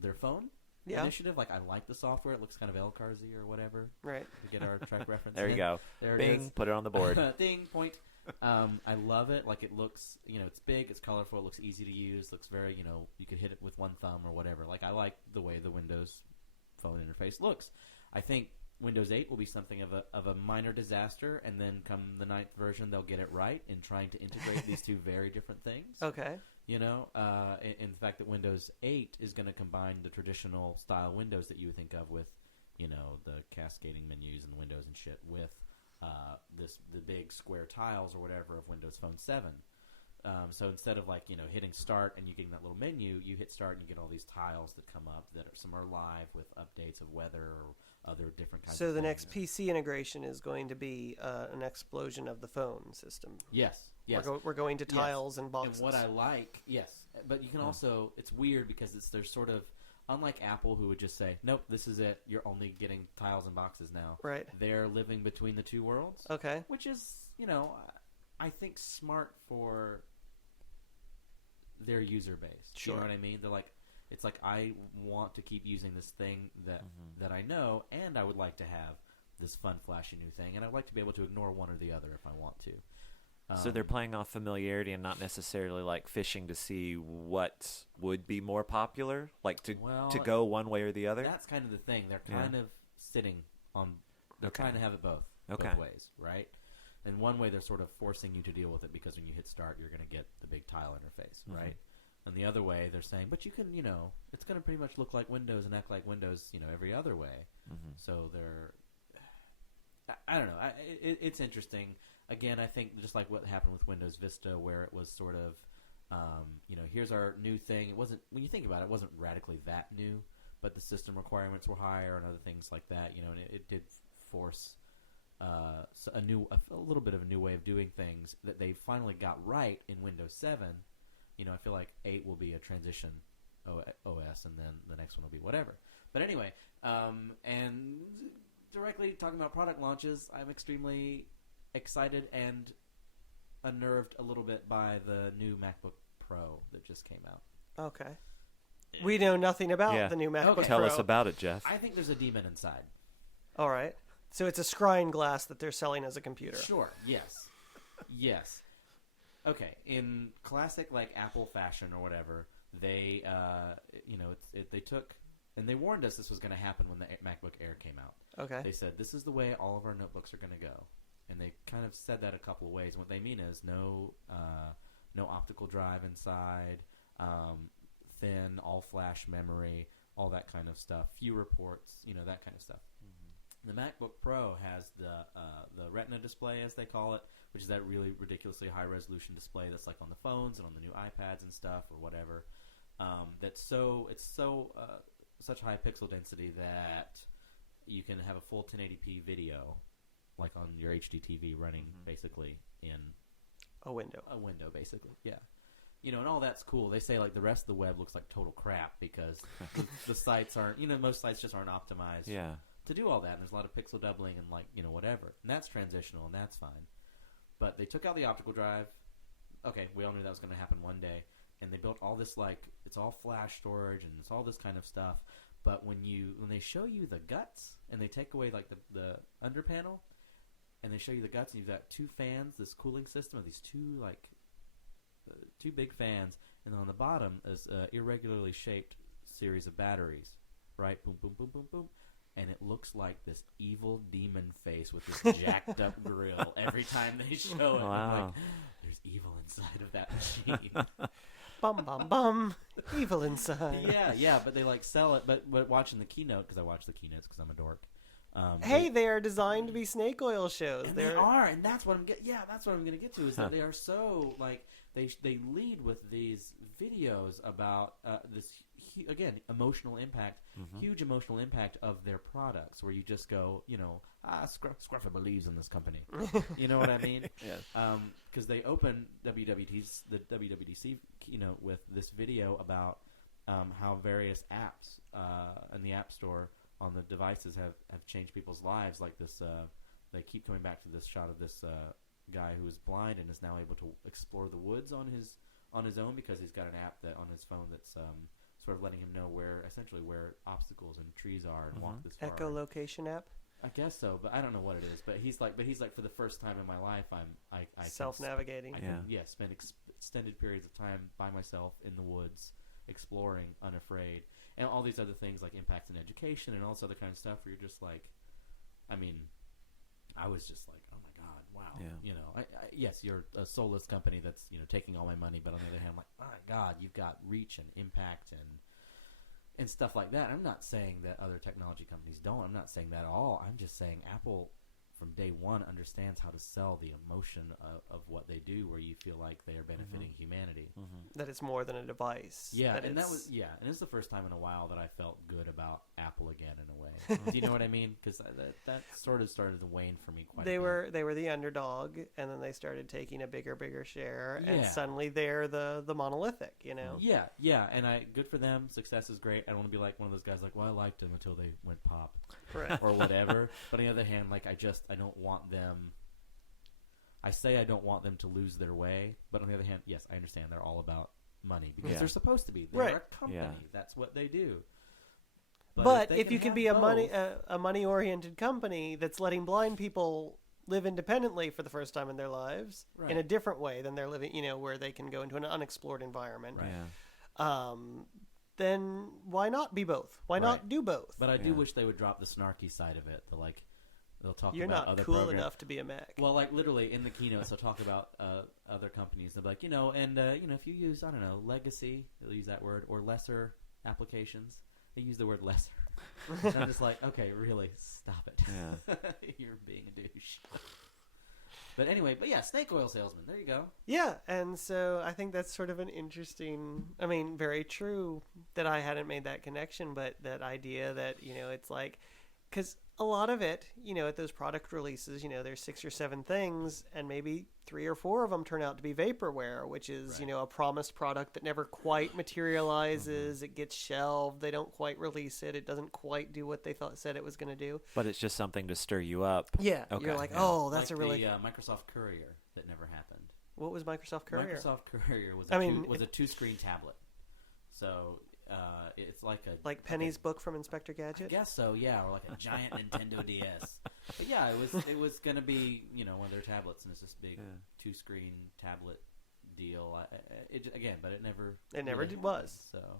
their phone initiative. Like, I like the software. It looks kind of L-Carsy or whatever. Right. To get our track reference. There you go. There Bing, it is. put it on the board. Ding, point. I love it. Like, it looks, it's big, it's colorful, it looks easy to use, looks very, you could hit it with one thumb or whatever. Like, I like the way the Windows phone interface looks. I think Windows 8 will be something of a minor disaster, and then come the 9th version, they'll get it right in trying to integrate these two very different things. Okay. You know, in the fact that Windows 8 is going to combine the traditional style Windows that you would think of with, you know, the cascading menus and windows and shit with the big square tiles or whatever of Windows Phone 7. So instead of, like, you know, hitting start and you getting that little menu, you hit start and you get all these tiles that come up that some are live with updates of weather or other different kinds of So the things. next PC integration is going to be an explosion of the phone system. Yes. Yes. We're going to tiles and boxes. And what I like, yes, but you can also, it's weird because there's sort of, unlike Apple who would just say, nope, this is it, you're only getting tiles and boxes now. Right. They're living between the two worlds. Okay. Which is, you know, I think smart for their user base. Sure. You know what I mean? They're like, it's like, I want to keep using this thing that I know, and I would like to have this fun, flashy new thing, and I'd like to be able to ignore one or the other if I want to. So they're playing off familiarity and not necessarily like fishing to see what would be more popular, like to go one way or the other. That's kind of the thing. They're kind of sitting on. They're trying to have it both ways, right? And one way they're sort of forcing you to deal with it because when you hit start, you're going to get the big tile interface, right? And the other way, they're saying, but you can, you know, it's going to pretty much look like Windows and act like Windows, you know, every other way. So they're, I don't know. It's interesting. Again, I think just like what happened with Windows Vista, where it was sort of, you know, here's our new thing. It wasn't, when you think about it, it wasn't radically that new, but the system requirements were higher and other things like that, you know, and it did force a little bit of a new way of doing things that they finally got right in Windows 7. You know, I feel like 8 will be a transition OS, and then the next one will be whatever. But anyway, and directly talking about product launches, I'm extremely excited and unnerved a little bit by the new MacBook Pro that just came out. Okay. We know nothing about the new MacBook Pro. Tell us about it, Jeff. I think there's a demon inside. All right. So it's a scrying glass that they're selling as a computer. Sure. Yes. Yes. Okay. In classic like Apple fashion or whatever, they you know they took and they warned us this was going to happen when the MacBook Air came out. Okay. They said this is the way all of our notebooks are going to go. And they kind of said that a couple of ways. And what they mean is no optical drive inside, thin, all-flash memory, all that kind of stuff. Fewer ports, you know, that kind of stuff. The MacBook Pro has the Retina display, as they call it, which is that really ridiculously high-resolution display that's like on the phones and on the new iPads and stuff or whatever. Such high pixel density that you can have a full 1080p video, like on your HD TV running basically in a window, basically. Yeah. You know, and all that's cool. They say like the rest of the web looks like total crap because the sites aren't, you know, most sites just aren't optimized to do all that. And there's a lot of pixel doubling and like, you know, whatever. And that's transitional and that's fine. But they took out the optical drive. Okay, we all knew that was going to happen one day. And they built all this like, it's all flash storage and it's all this kind of stuff. But when they show you the guts and they take away like the under panel, and they show you the guts, and you've got two fans, this cooling system of these two big fans, and then on the bottom is an irregularly shaped series of batteries, right? Boom, boom, boom, boom, boom. And it looks like this evil demon face with this jacked up grill every time they show it. Wow. Like, there's evil inside of that machine. Bum, bum, bum. Evil inside. Yeah, but they like sell it. But watching the keynote, because I watch the keynotes because I'm a dork. Hey, they are designed to be snake oil shows. And they are, and that's what I'm that's what I'm going to get to is that they are so like they lead with these videos about this again emotional impact, huge emotional impact of their products, where you just go, you know, Scruffy believes in this company, you know what I mean? Yes. Because they open the WWDC keynote with this video about how various apps in the App Store on the devices have changed people's lives. Like this, they keep coming back to this shot of this guy who is blind and is now able to explore the woods on his own because he's got an app that on his phone that's sort of letting him know where obstacles and trees are and walk this far. Echolocation app. I guess so, but I don't know what it is. But he's like for the first time in my life, I self-navigating. I can spend extended periods of time by myself in the woods, exploring, unafraid. and all these other things like impact in education and all this other kind of stuff where you're just like, I mean, I was just like, oh my God, wow. Yeah. You know, yes, you're a soulless company that's, you know, taking all my money, but on the other hand, I'm like, oh my God, you've got reach and impact and stuff like that. I'm not saying that other technology companies don't. I'm not saying that at all. I'm just saying Apple, from day one, understands how to sell the emotion of what they do, where you feel like they are benefiting humanity. That it's more than a device. Yeah, that and it's- and it's the first time in a while that I felt good about Apple again in a way. Do you know what I mean? Because that sort of started to wane for me quite a bit. They were the underdog, and then they started taking a bigger share, and Yeah. suddenly they're the monolithic, you know. Yeah, and good for them. Success is great. I don't want to be like one of those guys like, well, I liked them until they went pop. Correct. Or whatever. But on the other hand, like I don't want them. I say I don't want them to lose their way, but on the other hand, yes, I understand they're all about money because Yeah. they're supposed to be. They're Right. a company. Yeah. That's what they do. But they if you can have be a both- money oriented company that's letting blind people live independently for the first time in their lives in a Right. different way than they're living, you know, where they can go into an unexplored environment, Right. Yeah. then why not be both? Why not Right. do both? But I do Yeah. wish they would drop the snarky side of it. They'll talk You're about not other cool programs. enough to be a Mac. Well, like literally in the keynotes, they'll talk about other companies. They'll be like, you know, and you know, if you use, I don't know, legacy, they'll use that word, or lesser applications. They use the word lesser. And I'm just like, okay, really, stop it. Yeah. You're being a douche. But anyway, yeah, snake oil salesman. There you go. Yeah, and so I think that's sort of an interesting, I mean, very true that I hadn't made that connection, but that idea that, you know, it's like, because a lot of it, you know, at those product releases, you know, there's 6 or 7 things, and maybe 3 or 4 of them turn out to be vaporware, which is, you know, a promised product that never quite materializes. It gets shelved. They don't quite release it. It doesn't quite do what they said it was going to do. But it's just something to stir you up. Yeah, Okay, you're like, yeah. oh, that's like a really. the Microsoft Courier that never happened. What was Microsoft Courier? Microsoft Courier was I mean, was a 2-screen tablet. So it's like a Like Penny's book from Inspector I Gadget? guess so, yeah, or like a giant Nintendo DS. But yeah, it was gonna be, you know, one of their tablets, and it's this big 2-screen tablet deal. But it never. It never really was. happened,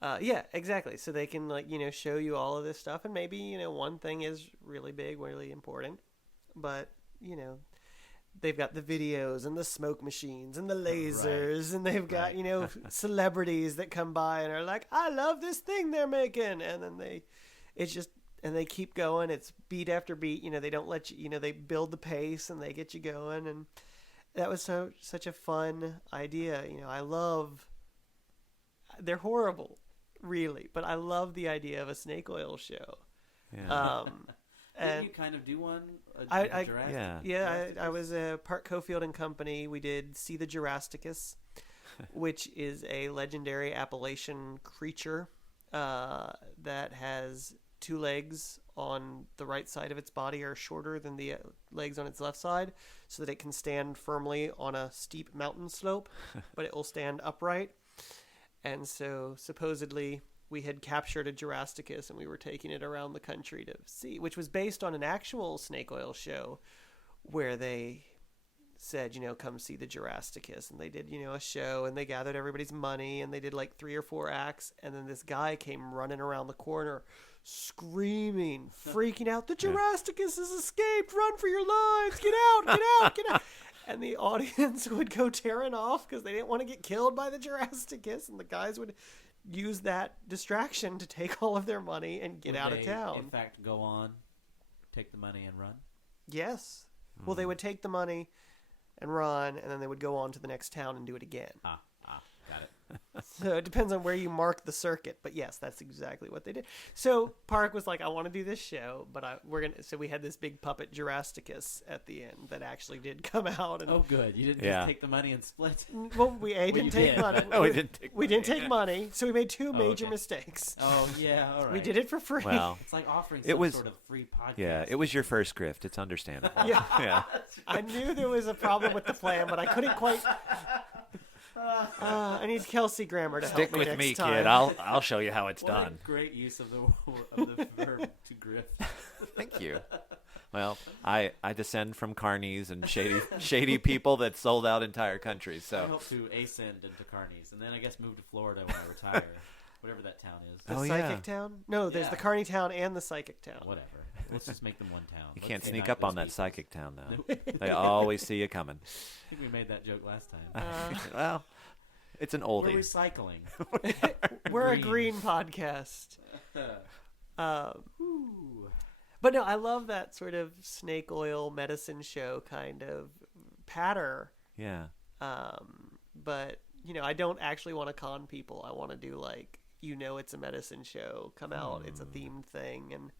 So Yeah, exactly. So they can, like, you know, show you all of this stuff, and maybe, you know, one thing is really big, really important, but, you know, they've got the videos and the smoke machines and the lasers, and they've got, you know, celebrities that come by and are like, I love this thing they're making, and then and they keep going. It's beat after beat. You know, they don't let you, you know, they build the pace and they get you going, and that was such a fun idea. You know, they're horrible, really, but I love the idea of a snake oil show. Yeah. didn't And you kind of do one? I Jurassic? I was a Park Cofield and Company. We did See the Jurassicus, which is a legendary Appalachian creature that has 2 legs on the right side of its body are shorter than the legs on its left side, so that it can stand firmly on a steep mountain slope, but it will stand upright. And so supposedly we had captured a Jurassicus and we were taking it around the country to see, which was based on an actual snake oil show where they said, you know, come see the Jurassicus. And they did, you know, a show, and they gathered everybody's money, and they did like 3 or 4 acts. And then this guy came running around the corner screaming, freaking out, the Jurassicus has escaped, run for your lives, get out, get out, get out. And the audience would go tearing off because they didn't want to get killed by the Jurassicus, and the guys would use that distraction to take all of their money and get Would out of they, town. In fact, go on, take the money and run. Yes. Well, they would take the money and run, and then they would go on to the next town and do it again. Got it. So it depends on where you mark the circuit, but yes, that's exactly what they did. So Park was like, I want to do this show, but so we had this big puppet Jurassicus at the end that actually did come out. And Oh, good. You didn't just take the money and split. well, we didn't you take did. money. No, we didn't take We didn't take money, so we made 2 major okay. mistakes. Oh, yeah, all right. We did it for free. Well, It's like offering It some was- sort of free podcast. yeah, it was your first grift. It's understandable. Yeah. Yeah. I knew there was a problem with the plan, but I couldn't quite. I need Kelsey Grammer to Stick help me with next me, time. kid. I'll show you how it's What done. a great use of the verb to grift. Thank you. Well, I descend from carnies and shady people that sold out entire countries. I So hope to ascend into carnies, and then I guess move to Florida when I retire. whatever that town is. The Oh, Psychic Town? No, there's Yeah. the Carney Town and the Psychic Town. Whatever. Let's just make them one town. You Let's can't sneak unite up on those that pieces. psychic town, though. They always see you coming. I think we made that joke last time. Well, it's an We're oldie. recycling. We're a Green. green podcast. Ooh. But no, I love that sort of snake oil medicine show kind of patter. Yeah. But, I don't actually want to con people. I want to do it's a medicine show. Come out. It's a themed thing. And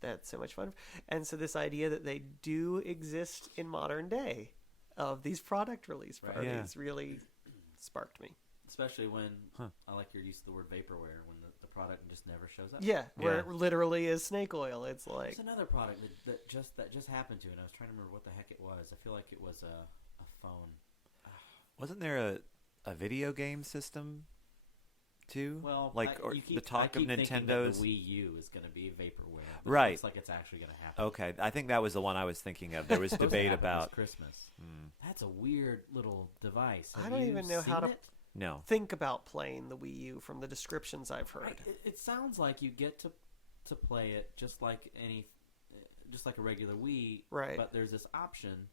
that's so much fun. And so this idea that they do exist in modern day of these product release Right. parties really sparked me. Especially when I like your use of the word vaporware when the product just never shows up. Yeah, where Yeah. it literally is snake oil. It's like There's another product that just happened to, and I was trying to remember what the heck it was. I feel like it was a phone. Wasn't there a video game system too? Well, the talk of thinking that Nintendo's. the Wii U is going to be vaporware. But Right. It looks like it's actually going to happen. Okay, I think that was the one I was thinking of. There was Supposed to debate happen about. this Christmas. Hmm. That's a weird little device. I Have don't you even know how seen to- it? No. think about playing the Wii U from the descriptions I've heard. It sounds like you get to play it just like a regular Wii, Right. But there's this option.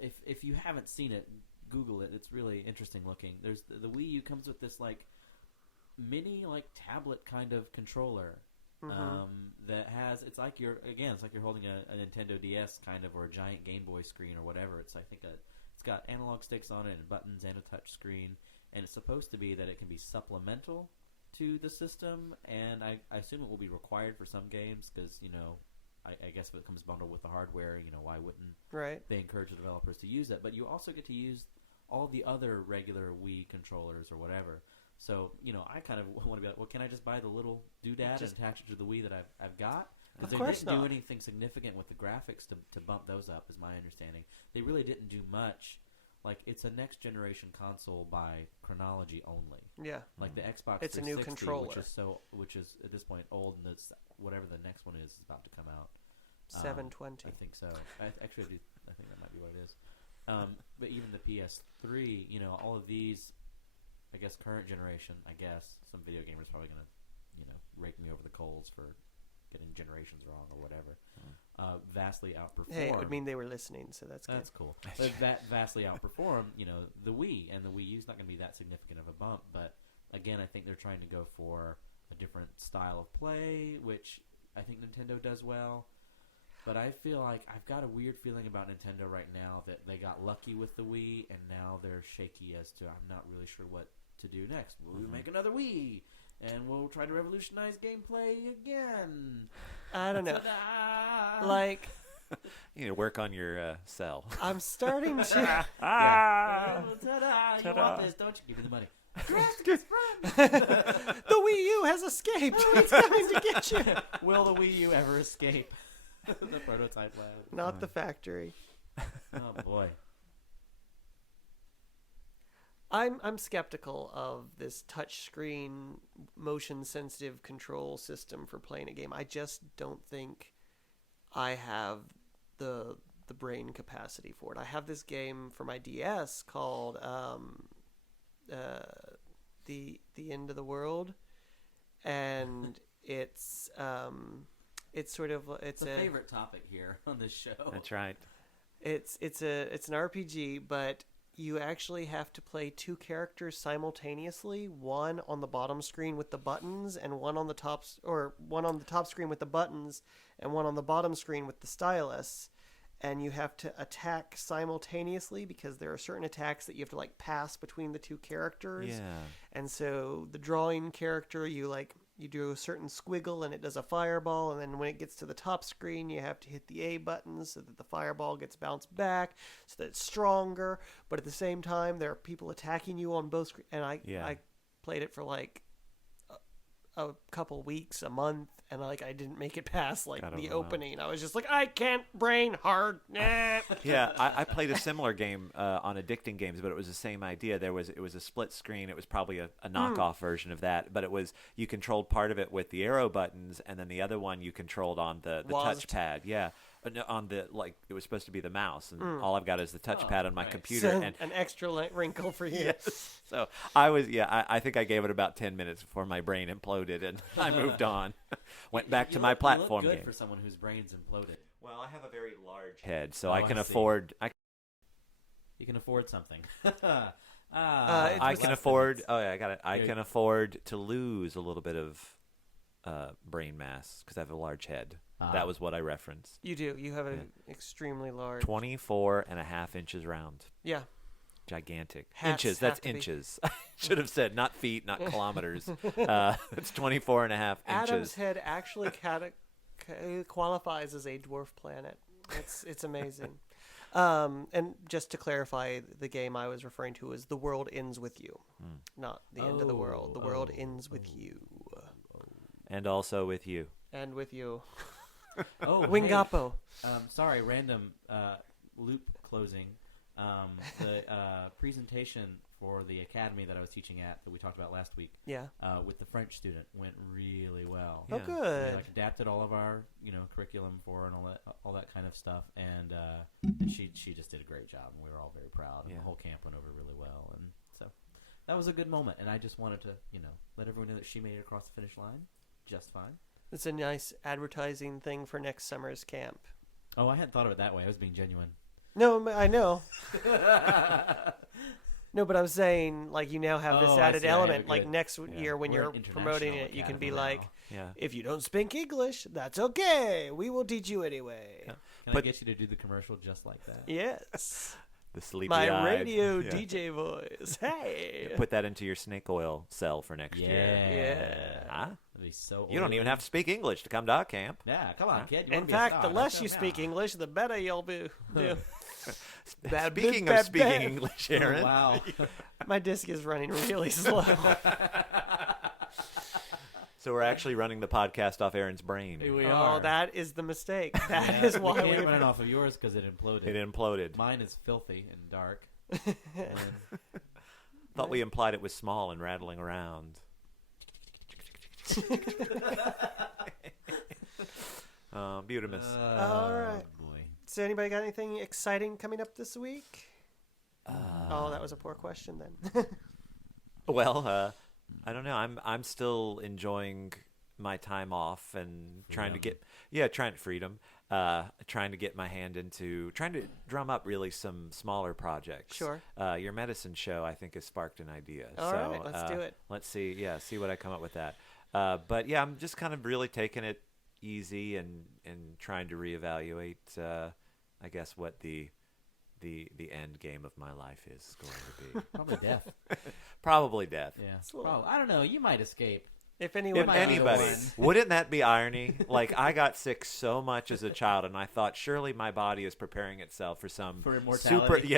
If you haven't seen it, Google it. It's really interesting looking. There's the Wii U comes with this mini tablet kind of controller. That has it's like you're holding a Nintendo DS kind of or a giant Game Boy screen or whatever. It's it's got analog sticks on it and buttons and a touch screen, and it's supposed to be that it can be supplemental to the system, and I assume it will be required for some games because I guess if it comes bundled with the hardware, why wouldn't they encourage the developers to use it? But you also get to use all the other regular Wii controllers or whatever. So, I kind of want to be like, well, can I just buy the little doodad and attach it to the Wii that I've got? Because they didn't do anything significant with the graphics to bump those up, is my understanding. They really didn't do much. It's a next-generation console by chronology only. Yeah. Like the Xbox 360, It's a new controller. which is at this point old, and whatever the next one is about to come out. 720. I think so. I think that might be what it is. But even the PS3, all of these, I guess current generation, some video gamers probably going to, rake me over the coals for getting generations wrong or whatever. Vastly outperform. Hey, it would mean they were listening, so that's good. That's cool. But that vastly outperform, the Wii, and the Wii U's not going to be that significant of a bump. But again, I think they're trying to go for a different style of play, which I think Nintendo does well. But I feel like I've got a weird feeling about Nintendo right now that they got lucky with the Wii, and now they're shaky as to I'm not really sure what to do next. Will we make another Wii? And we'll try to revolutionize gameplay again. I don't know. Ta-da! You need to work on your cell. I'm starting to. Ta-da! You want this, don't you? Give me the money. The Wii U has escaped. It's coming to get you. Will the Wii U ever escape the prototype lab? Not the factory. Oh boy. I'm skeptical of this touchscreen motion sensitive control system for playing a game. I just don't think I have the brain capacity for it. I have this game for my DS called the End of the World, and it's sort of It's a favorite topic here on this show. That's right. It's an RPG, but you actually have to play two characters simultaneously, one on the bottom screen with the buttons and one on the top screen with the buttons and one on the bottom screen with the stylus, and you have to attack simultaneously because there are certain attacks that you have to pass between the two characters. Yeah. And so the drawing character, you do a certain squiggle and it does a fireball, and then when it gets to the top screen, you have to hit the A button so that the fireball gets bounced back, so that it's stronger. But at the same time, there are people attacking you on both screens. And I played it for a couple weeks, a month, and I didn't make it past the opening. I was just I can't brain hard. Nah. Yeah, I played a similar game on Addicting Games, but it was the same idea. It was a split screen. It was probably a knockoff version of that, but you controlled part of it with the arrow buttons, and then the other one you controlled on the touchpad. Yeah, no, on the it was supposed to be the mouse, and all I've got is the touchpad on my right. computer. So And an extra wrinkle for you. yes, so I think I gave it about 10 minutes before my brain imploded, and I moved on. Went back to my platform you look game. good for someone whose brain's imploded. Well, I have a very large head, so Oh, I can I see. afford. You can afford something. I can afford. Oh yeah, I got it. I can afford to lose a little bit of brain mass because I have a large head. That was what I referenced. You do. You have an extremely large. 24.5 inches round. Yeah. Gigantic. Hats Inches. have That's to be- inches. I should have said not feet, not kilometers. It's 24.5 inches. Adam's head actually qualifies as a dwarf planet. It's amazing. And just to clarify, the game I was referring to is The World Ends With You, not the end of the world. The world ends with you. And also with you. And with you. Oh, Wingapo. Hey, sorry, random loop closing. The presentation for the academy that I was teaching at that we talked about last week, Yeah. with the French student went really well. Oh, Yeah. good. We, like, adapted all of our curriculum for and all that kind of stuff, and she just did a great job, and we were all very proud, and Yeah. the whole camp went over really well, and so that was a good moment, and I just wanted to let everyone know that she made it across the finish line just fine. It's a nice advertising thing for next summer's camp. Oh, I hadn't thought of it that way. I was being genuine. No, I know. No, but I was saying, like, you now have this Oh, I added see. I element. have Like, good. next year when We're you're an promoting international it, you can academy be like, now. Yeah. if you don't speak English, that's okay. We will teach you anyway. Yeah. Can I But- get you to do the commercial just like that? Yes. The sleepy My eyed. radio Yeah. DJ voice. Hey. Put that into your snake oil cell for next year. Yeah. Huh? That'd be so. You don't even have to speak English to come to our camp. Yeah, come on, kid. You wanna In be a fact, star. the less Let's you go speak now. English, the better you'll be. Speaking of speaking English, Aaron. Oh, wow. My disc is running really slow. So we're actually running the podcast off Aaron's brain. We Oh, are. that is the mistake. That Yeah, is why we can't we. run it off of yours because it imploded. It imploded. Mine is filthy and dark. Thought we implied it was small and rattling around. Beautimus. All right. Boy. So, anybody got anything exciting coming up this week? Oh, that was a poor question then. Well, I don't know. I'm still enjoying my time off and trying to freedom. Trying to get my hand into trying to drum up really some smaller projects. Sure. Your medicine show I think has sparked an idea. All so, right, let's do it. Let's see what I come up with that. But yeah, I'm just kind of really taking it easy and trying to reevaluate. I guess what the end game of my life is going to be. Probably death. Probably death. Yeah. little- Probably. I don't know. You might escape. If anyone, If might be the anybody, one. wouldn't that be irony? Like, I got sick so much as a child, and I thought surely my body is preparing itself for some For immortality.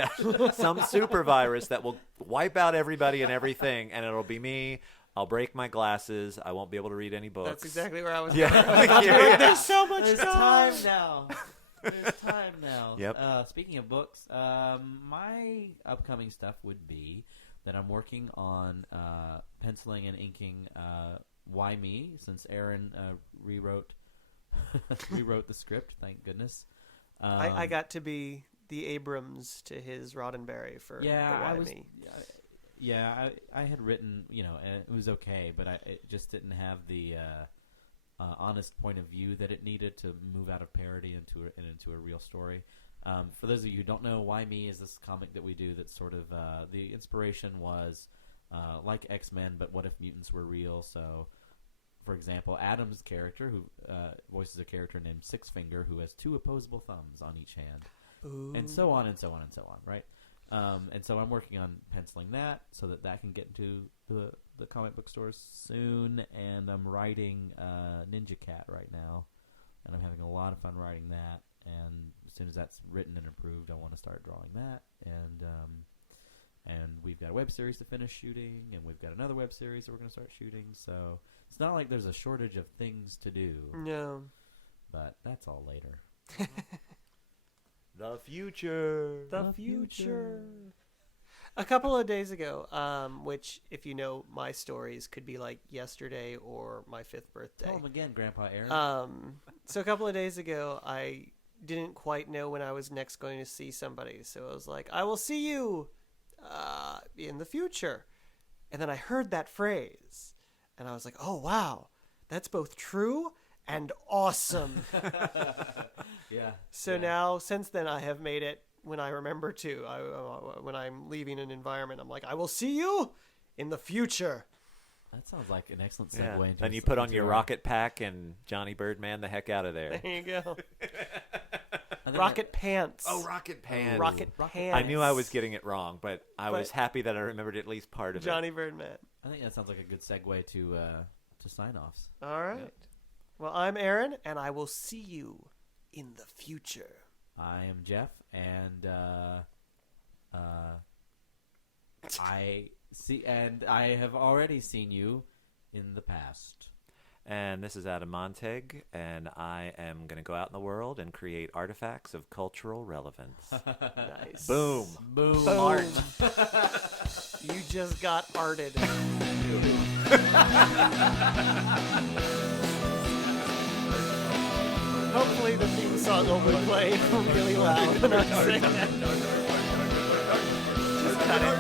some super virus that will wipe out everybody and everything, and it'll be me. I'll break my glasses. I won't be able to read any books. that's exactly where I was. Yeah. going. Yeah. There's so much There's time. time now. There's time now. Yep. Speaking of books, my upcoming stuff would be that I'm working on penciling and inking Why Me, since Aaron rewrote the script, thank goodness. I got to be the Abrams to his Roddenberry for the Why Me. I had written, and it was okay, but it just didn't have the honest point of view that it needed to move out of parody into a real story. For those of you who don't know, Why Me is this comic that we do that's sort of the inspiration was like X-Men, but what if mutants were real? So, for example, Adam's character, who voices a character named Six Finger, who has two opposable thumbs on each hand, and so on and so on and so on, right? And so I'm working on penciling that so that can get into the comic book stores soon. And I'm writing Ninja Cat right now, and I'm having a lot of fun writing that. And as soon as that's written and approved, I want to start drawing that. And we've got a web series to finish shooting, and we've got another web series that we're going to start shooting. So it's not like there's a shortage of things to do, No. but that's all later. The future. The future. A couple of days ago, which, if you know my stories, could be like yesterday or my 5th birthday. Tell them again, Grandpa Aaron. So a couple of days ago, I didn't quite know when I was next going to see somebody. So I was like, I will see you in the future. And then I heard that phrase, and I was like, oh, wow, that's both true and awesome. Yeah. So now, since then, I have made it when I remember to. When I'm leaving an environment, I'm like, I will see you in the future. That sounds like an excellent segue. Yeah. Into Then you put on your rocket pack and Johnny Birdman the heck out of there. There you go. Rocket pants. Oh, rocket pants. Rocket pants. I knew I was getting it wrong, but I was happy that I remembered at least part of Johnny Birdman. I think that sounds like a good segue to sign-offs. All right. Yep. Well, I'm Aaron, and I will see you in the future. I am Jeff, and I have already seen you in the past. And this is Adam Monteg, and I am going to go out in the world and create artifacts of cultural relevance. Nice. Boom. Boom. Art. You just got arted. Hopefully the theme song will be playing really loud when I sing that. Just cut it.